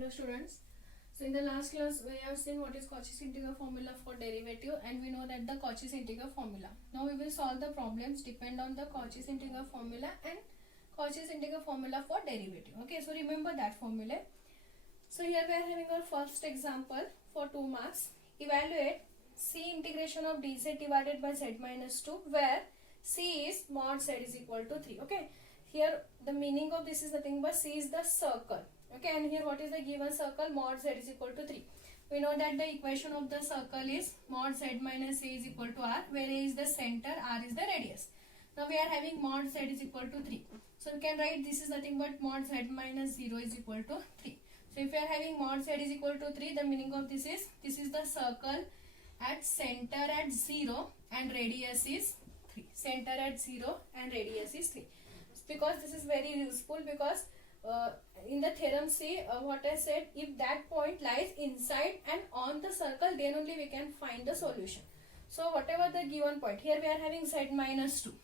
Hello students. So in the last class we have seen what is Cauchy's integral formula for derivative, and we know that the Cauchy's integral formula. Now we will solve the problems depend on the Cauchy's integral formula and Cauchy's integral formula for derivative. Okay, so remember that formula. So here we are having our first example for 2 marks. Evaluate c integration of dz divided by z minus 2 where c is mod z is equal to 3. Okay, here the meaning of this is nothing but c is the circle. Okay, and here what is the given circle? Mod z is equal to 3. We know that the equation of the circle is mod z minus a is equal to r, where a is the center, r is the radius. Now we are having mod z is equal to 3. So we can write this is nothing but mod z minus 0 is equal to 3. So if we are having mod z is equal to 3, the meaning of this is the circle at center at 0 and radius is 3. Center at 0 and radius is 3. Because this is very useful, because in the theorem see what I said, if that point lies inside and on the circle, then only we can find the solution. So whatever the given point, here we are having z minus 2.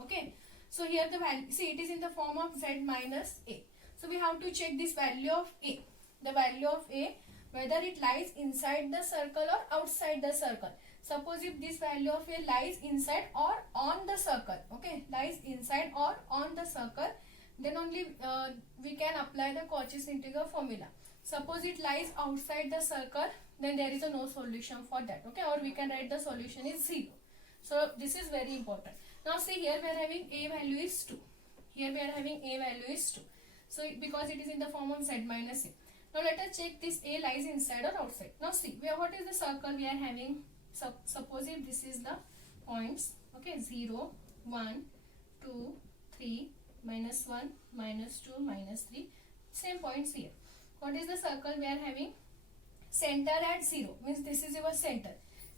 Okay, so here the value, see it is in the form of z minus a. So we have to check this value of a, the value of a, whether it lies inside the circle or outside the circle. Suppose if this value of a lies inside or on the circle, okay, lies inside or on the circle, then only we can apply the Cauchy's integral formula. Suppose it lies outside the circle, then there is no solution for that. Okay, or we can write the solution is 0. So this is very important. Now see, here we are having a value is 2. Here we are having a value is 2. So because it is in the form of z minus a. Now let us check this a lies inside or outside. Now see, what is the circle we are having? Suppose if this is the points, okay, 0, 1, 2, 3, minus 1, minus 2, minus 3, same points here. What is the circle we are having? Center at 0 means this is your center,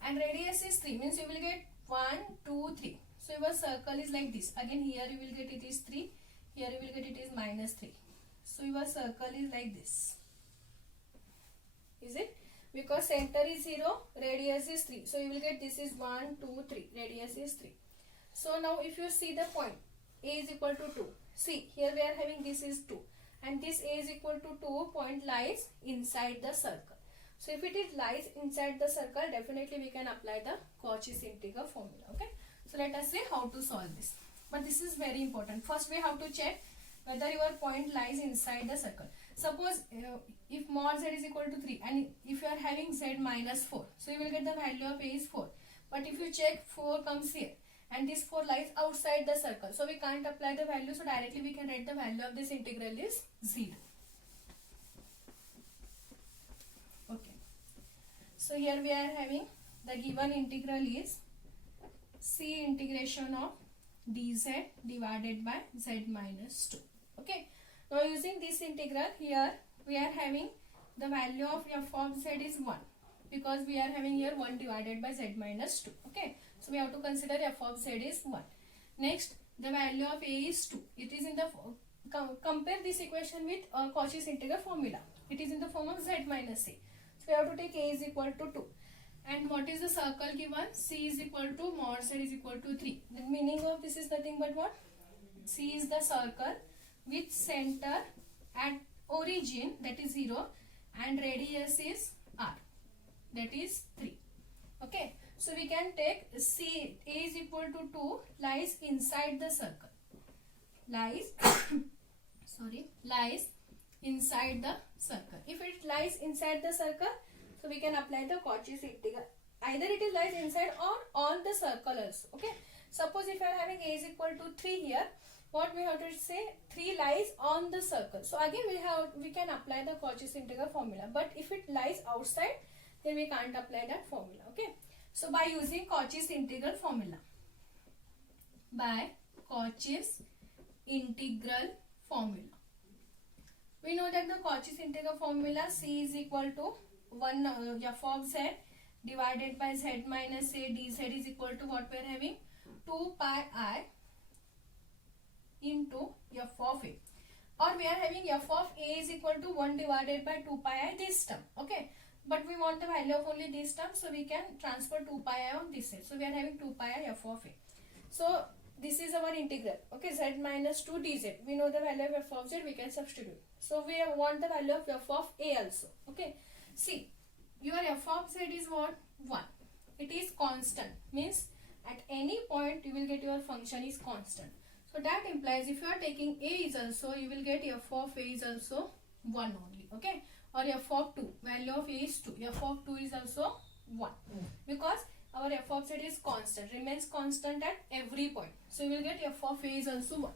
and radius is 3 means you will get 1, 2, 3. So your circle is like this. Again here you will get it is 3, here you will get it is minus 3. So your circle is like this. Is it? Because center is 0, radius is 3. So you will get this is 1, 2, 3, radius is 3. So now if you see the point, a is equal to 2. See, here we are having this is 2. And this a is equal to 2 point lies inside the circle. So if it is lies inside the circle, definitely we can apply the Cauchy's integral formula. Okay. So let us see how to solve this. But this is very important. First we have to check whether your point lies inside the circle. Suppose if mod z is equal to 3 and if you are having z minus 4, so you will get the value of a is 4. But if you check 4 comes here and this 4 lies outside the circle, so we can't apply the value, so directly we can write the value of this integral is 0. Okay. So here we are having the given integral is c integration of dz divided by z minus 2. Okay. Now using this integral, here we are having the value of f of z is 1, because we are having here 1 divided by z minus 2. Okay. So we have to consider f of z is 1. Next, the value of a is 2. It is in the compare this equation with Cauchy's integral formula. It is in the form of z minus a. So we have to take a is equal to 2. And what is the circle given? C is equal to mod z is equal to 3. The meaning of this is nothing but what? C is the circle with center at origin, that is 0, and radius is r, that is 3. Okay. So we can take C, a is equal to 2 lies inside the circle. Lies inside the circle. If it lies inside the circle, so we can apply the Cauchy's integral. Either it is lies inside or on the circle also. Okay. Suppose if I am having a is equal to 3 here, what we have to say? 3 lies on the circle. So again we can apply the Cauchy's integral formula. But if it lies outside, then we can't apply that formula. Okay. So by using Cauchy's integral formula, we know that the Cauchy's integral formula c is equal to 1 f of z divided by z minus a dz is equal to what we are having? 2 pi I into f of a, or we are having f of a is equal to 1 divided by 2 pi I this term. Okay. But we want the value of only this term, so we can transfer 2 pi I on this side. So we are having 2 pi I f of a. So this is our integral. Okay, z minus 2 dz. We know the value of f of z, we can substitute. So we want the value of f of a also. Okay. See, your f of z is what? 1. It is constant. Means at any point you will get your function is constant. So that implies if you are taking a is also, you will get f of a is also 1 only. Okay. Or f of 2. Value of a is 2. F of 2 is also 1. Because our f of z is constant. Remains constant at every point. So you will get f of a is also 1.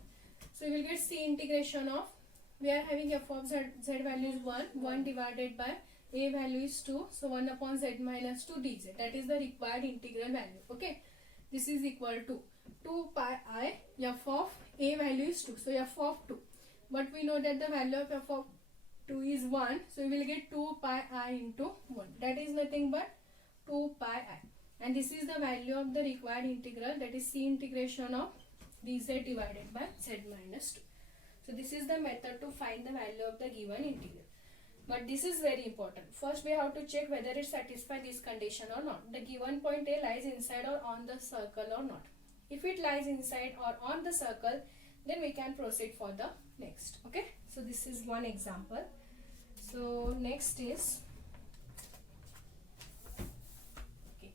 So you will get c integration of, we are having f of z value is 1. 1 divided by a value is 2. So 1 upon z minus 2 dz. That is the required integral value. Okay. This is equal to 2 pi I, f of a value is 2. So f of 2. But we know that the value of f of 2 is 1. So we will get 2 pi I into 1. That is nothing but 2 pi I. And this is the value of the required integral, that is c integration of dz divided by z minus 2. So this is the method to find the value of the given integral. But this is very important. First we have to check whether it satisfies this condition or not. The given point A lies inside or on the circle or not. If it lies inside or on the circle, then we can proceed for the next. Okay. So this is one example. So next is, okay,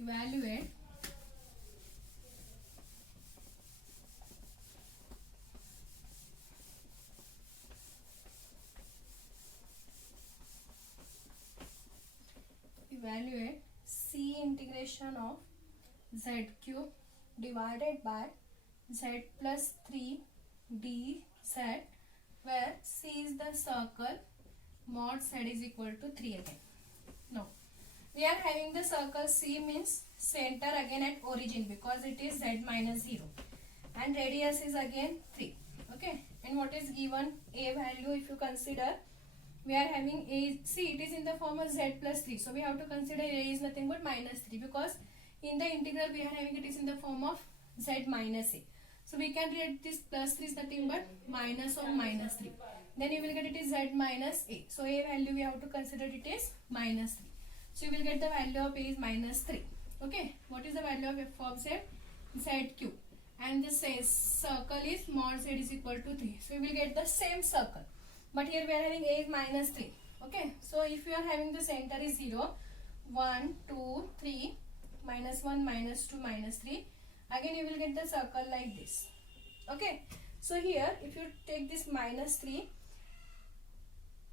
evaluate c integration of z cube divided by z plus 3 dz, where c is the circle, mod z is equal to 3 again. Now we are having the circle c means center again at origin because it is z minus 0 and radius is again 3. Okay. And what is given a value, if you consider, we are having a, see it is in the form of z plus 3. So we have to consider a is nothing but minus 3 because in the integral we are having it is in the form of z minus a. So we can write this plus 3 is nothing but minus of minus 3. Then you will get it is z minus a. So a value we have to consider it is minus 3. So you will get the value of a is minus 3. Okay. What is the value of f of z? Z cube. And the circle is mod z is equal to 3. So you will get the same circle. But here we are having a is minus 3. Okay. So if you are having the center is 0, 1, 2, 3, minus 1, minus 2, minus 3. Again you will get the circle like this. Okay. So here if you take this minus 3,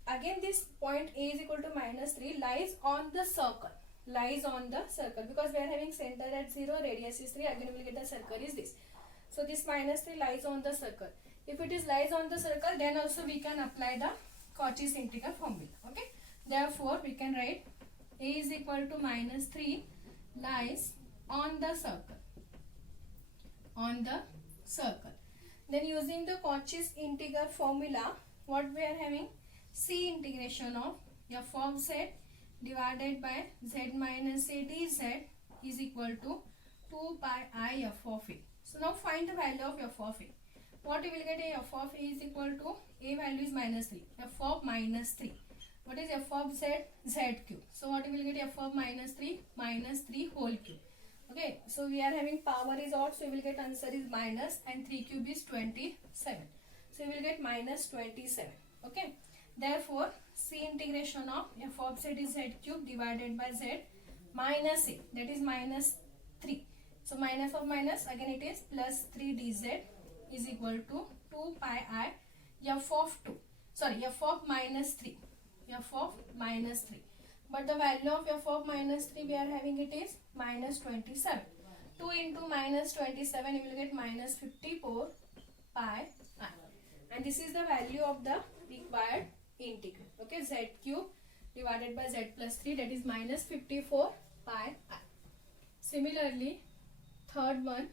again this point a is equal to minus 3 lies on the circle. Lies on the circle because we are having center at 0, radius is 3. Again you will get the circle is this. So this minus 3 lies on the circle. If it is lies on the circle, then also we can apply the Cauchy's integral formula. Okay. Therefore, we can write a is equal to minus 3 lies on the circle. On the circle. Then using the Cauchy's integral formula, what we are having? C integration of f of z divided by z minus a dz is equal to 2 pi I f of a. So now find the value of f of a. What you will get, a f of a is equal to, a value is minus 3, f of minus 3. What is f of z? Z cube. So what you will get, f of minus 3 whole cube. Okay. So we are having power is odd, so you will get answer is minus and 3 cube is 27. So you will get minus 27. Okay. Therefore, c integration of f of z is z cube divided by z minus a, that is minus 3. So minus of minus, again it is plus 3 dz is equal to 2 pi I f of 2. Sorry, f of minus 3. F of minus 3. But the value of f of minus 3 we are having it is minus 27. 2 into minus 27 you will get minus 54 pi I. And this is the value of the required integral. Okay, z cube divided by z plus 3, that is minus 54 pi I. Similarly, third one,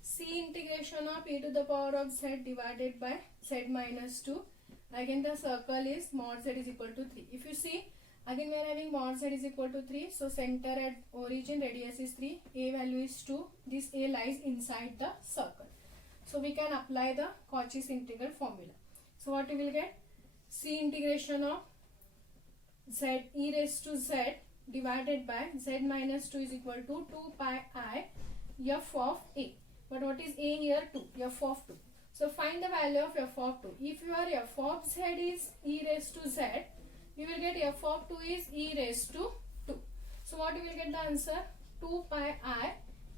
c integration of e to the power of z divided by z minus 2. Again the circle is mod z is equal to 3. If you see, again we are having mod z is equal to 3. So center at origin, radius is 3, a value is 2. This a lies inside the circle. So we can apply the Cauchy's integral formula. So what you will get? C integration of z e raised to z divided by z minus 2 is equal to 2 pi I f of a. But what is a here? 2, f of 2. So find the value of f of 2. If your f of z is e raised to z, you will get f of 2 is e raised to 2. So what you will get the answer? 2 pi I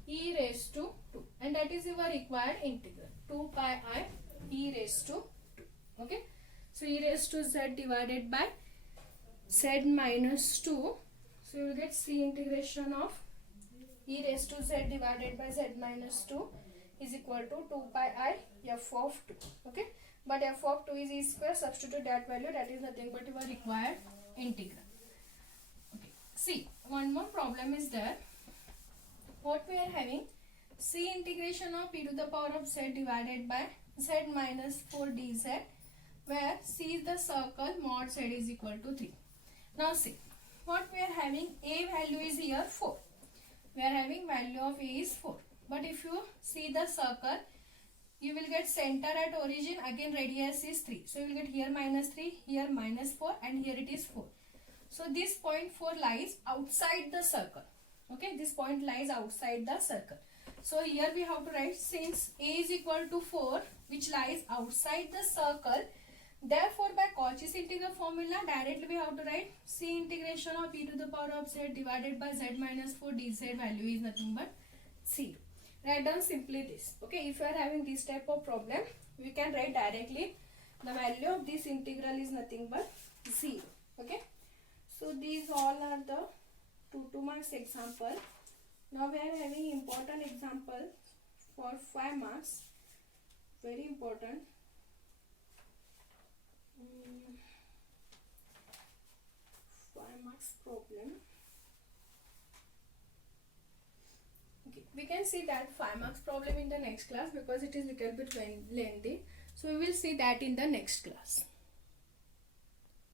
e raised to 2, and that is your required integral. 2 pi I e raised to 2. Okay. So e raised to z divided by z minus 2. So you will get c integration of e raised to z divided by z minus 2 is equal to 2 pi I f of 2. Okay. But f of 2 is e square. Substitute that value. That is nothing but your required integral. Okay. See, one more problem is there. What we are having? C integration of e to the power of z divided by z minus 4 dz, where c is the circle, mod z is equal to 3. Now see, what we are having, a value is here 4. We are having value of a is 4. But if you see the circle, you will get center at origin, again radius is 3. So you will get here minus 3, here minus 4, and here it is 4. So this point 4 lies outside the circle. Okay, this point lies outside the circle. So here we have to write, since a is equal to 4, which lies outside the circle, therefore by Cauchy's integral formula, directly we have to write c integration of e to the power of z divided by z minus 4 dz value is nothing but 0. Write down simply this. Okay, if you are having this type of problem, we can write directly the value of this integral is nothing but 0. Okay, so these all are the 2 marks example. Now we are having important example for 5 marks. Very important. 5 marks problem. Okay, we can see that 5 marks problem in the next class because it is little bit lengthy. So we will see that in the next class.